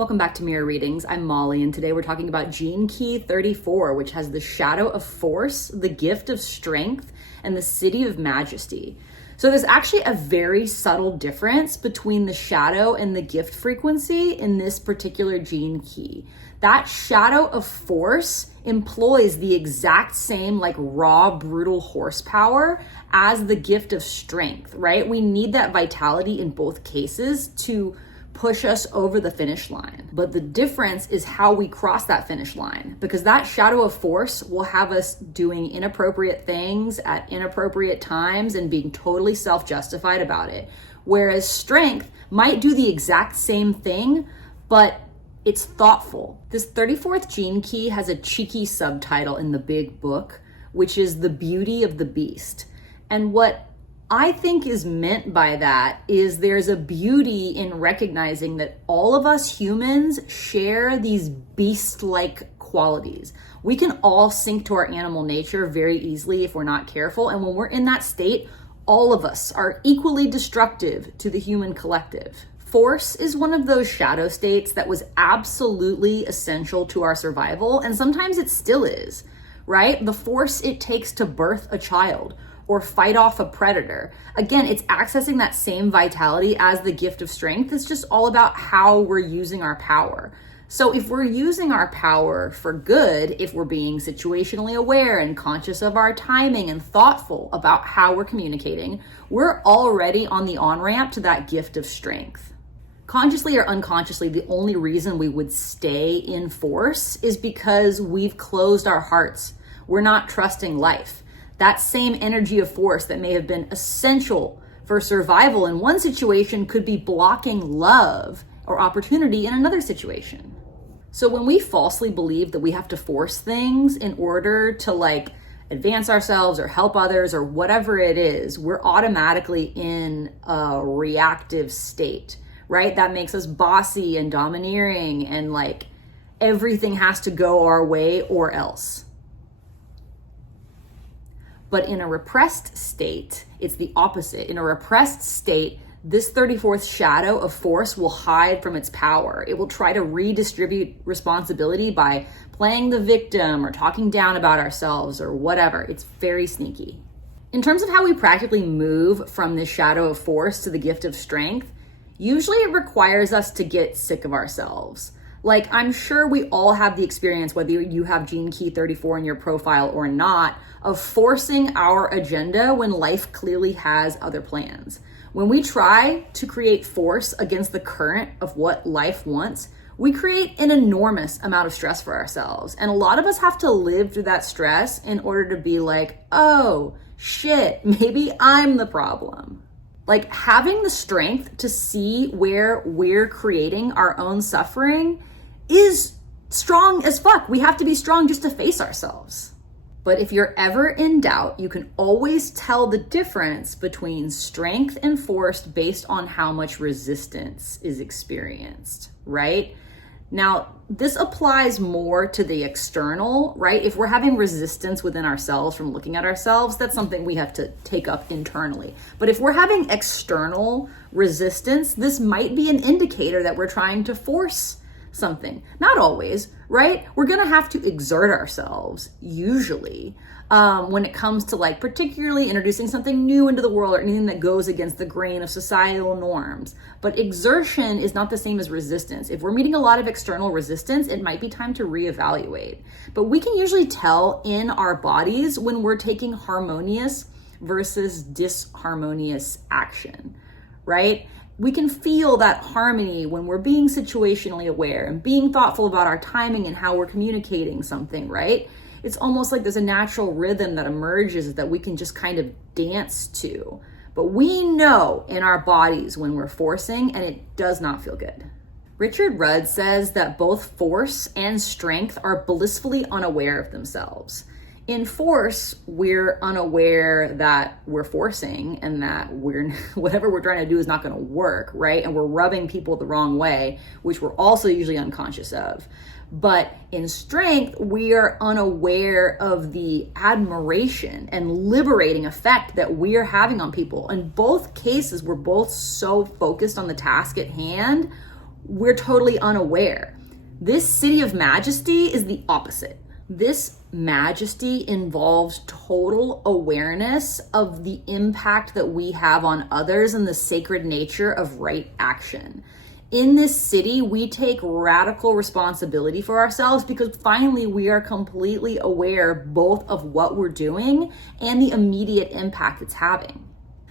Welcome back to Mirror Readings. I'm Molly, and today we're talking about Gene Key 34, which has the shadow of force, the gift of strength, and the city of majesty. So there's actually a very subtle difference between the shadow and the gift frequency in this particular gene key. That shadow of force employs the exact same raw, brutal horsepower as the gift of strength, right? We need that vitality in both cases to push us over the finish line. But the difference is how we cross that finish line, because that shadow of force will have us doing inappropriate things at inappropriate times and being totally self-justified about it. Whereas strength might do the exact same thing, but it's thoughtful. This 34th gene key has a cheeky subtitle in the big book, which is The Beauty of the Beast. And what I think is meant by that is there's a beauty in recognizing that all of us humans share these beast-like qualities. We can all sink to our animal nature very easily if we're not careful. And when we're in that state, all of us are equally destructive to the human collective. Force is one of those shadow states that was absolutely essential to our survival, and sometimes it still is, right? The force it takes to birth a child or fight off a predator. Again, it's accessing that same vitality as the gift of strength. It's just all about how we're using our power. So if we're using our power for good, if we're being situationally aware and conscious of our timing and thoughtful about how we're communicating, we're already on the on-ramp to that gift of strength. Consciously or unconsciously, the only reason we would stay in force is because we've closed our hearts. We're not trusting life. That same energy of force that may have been essential for survival in one situation could be blocking love or opportunity in another situation. So when we falsely believe that we have to force things in order to advance ourselves or help others or whatever it is, we're automatically in a reactive state, right? That makes us bossy and domineering and everything has to go our way or else. But in a repressed state, it's the opposite. In a repressed state, this 34th shadow of force will hide from its power. It will try to redistribute responsibility by playing the victim or talking down about ourselves or whatever. It's very sneaky. In terms of how we practically move from this shadow of force to the gift of strength, usually it requires us to get sick of ourselves. I'm sure we all have the experience, whether you have Gene Key 34 in your profile or not, of forcing our agenda when life clearly has other plans. When we try to create force against the current of what life wants, we create an enormous amount of stress for ourselves. And a lot of us have to live through that stress in order to be oh, shit, maybe I'm the problem. Having the strength to see where we're creating our own suffering is strong as fuck. We have to be strong just to face ourselves. But if you're ever in doubt, you can always tell the difference between strength and force based on how much resistance is experienced, right? Now, this applies more to the external, right? If we're having resistance within ourselves from looking at ourselves, that's something we have to take up internally. But if we're having external resistance, this might be an indicator that we're trying to force something. Not always, right? We're gonna have to exert ourselves, usually, when it comes to particularly introducing something new into the world or anything that goes against the grain of societal norms. But exertion is not the same as resistance. If we're meeting a lot of external resistance, it might be time to reevaluate. But we can usually tell in our bodies when we're taking harmonious versus disharmonious action, right? We can feel that harmony when we're being situationally aware and being thoughtful about our timing and how we're communicating something, right? It's almost like there's a natural rhythm that emerges that we can just kind of dance to. But we know in our bodies when we're forcing, and it does not feel good. Richard Rudd says that both force and strength are blissfully unaware of themselves. In force, we're unaware that we're forcing and that whatever we're trying to do is not going to work, right? And we're rubbing people the wrong way, which we're also usually unconscious of. But in strength, we are unaware of the admiration and liberating effect that we are having on people. In both cases, we're both so focused on the task at hand, we're totally unaware. This city of majesty is the opposite. This majesty involves total awareness of the impact that we have on others and the sacred nature of right action. In this city, we take radical responsibility for ourselves because finally we are completely aware both of what we're doing and the immediate impact it's having.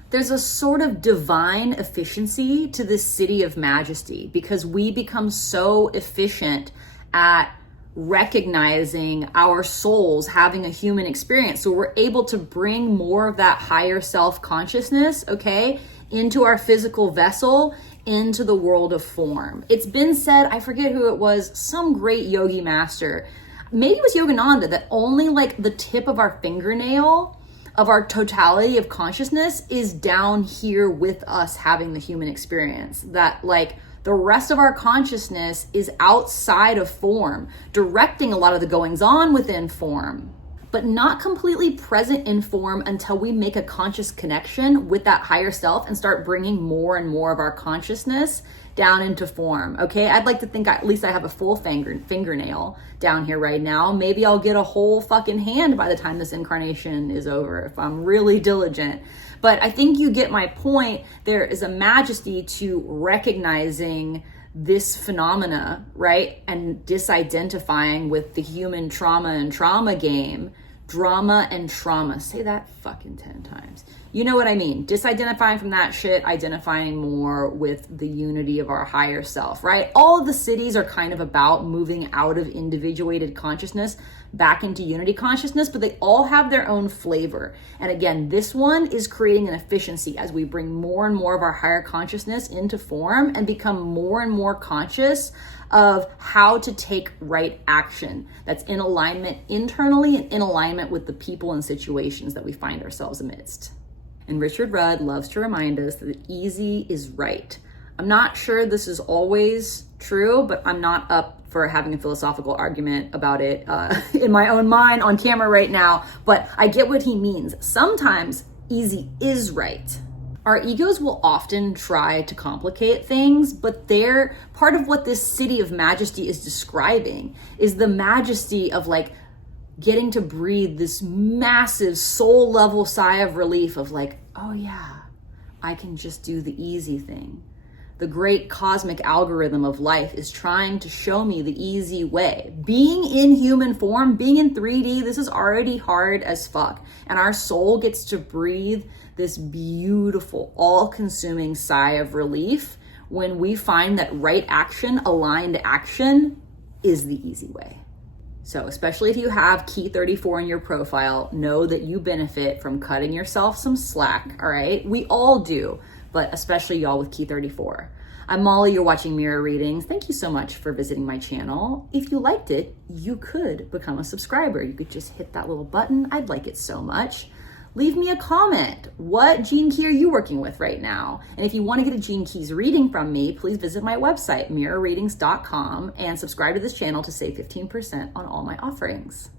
There's a sort of divine efficiency to this city of majesty because we become so efficient at recognizing our souls having a human experience. So we're able to bring more of that higher self consciousness, okay, into our physical vessel, into the world of form. It's been said, I forget who it was, some great yogi master, maybe it was Yogananda, that only like the tip of our fingernail of our totality of consciousness is down here with us having the human experience. That like the rest of our consciousness is outside of form, directing a lot of the goings on within form, but not completely present in form until we make a conscious connection with that higher self and start bringing more and more of our consciousness down into form. Okay, I'd like to think at least I have a full fingernail down here right now. Maybe I'll get a whole fucking hand by the time this incarnation is over if I'm really diligent. But I think you get my point. There is a majesty to recognizing this phenomena, right? And disidentifying with the human trauma and trauma game. Drama and trauma. Say that fucking 10 times. You know what I mean? Disidentifying from that shit, identifying more with the unity of our higher self, right? All of the cities are kind of about moving out of individuated consciousness back into unity consciousness, but they all have their own flavor. And again, this one is creating an efficiency as we bring more and more of our higher consciousness into form and become more and more conscious of how to take right action that's in alignment internally and in alignment with the people and situations that we find ourselves amidst. And Richard Rudd loves to remind us that easy is right. I'm not sure this is always true, but I'm not up for having a philosophical argument about it in my own mind on camera right now, but I get what he means. Sometimes easy is right. Our egos will often try to complicate things, but they're part of what this city of majesty is describing is the majesty of like getting to breathe this massive soul level sigh of relief of like, oh yeah, I can just do the easy thing. The great cosmic algorithm of life is trying to show me the easy way. Being in human form, being in 3D, this is already hard as fuck. And our soul gets to breathe this beautiful, all-consuming sigh of relief when we find that right action, aligned action, is the easy way. So especially if you have key 34 in your profile, know that you benefit from cutting yourself some slack, all right? We all do, but especially y'all with key 34. I'm Molly, you're watching Mirror Readings. Thank you so much for visiting my channel. If you liked it, you could become a subscriber. You could just hit that little button. I'd like it so much. Leave me a comment. What gene key are you working with right now? And if you want to get a Gene Keys reading from me, please visit my website, mirrorreadings.com, and subscribe to this channel to save 15% on all my offerings.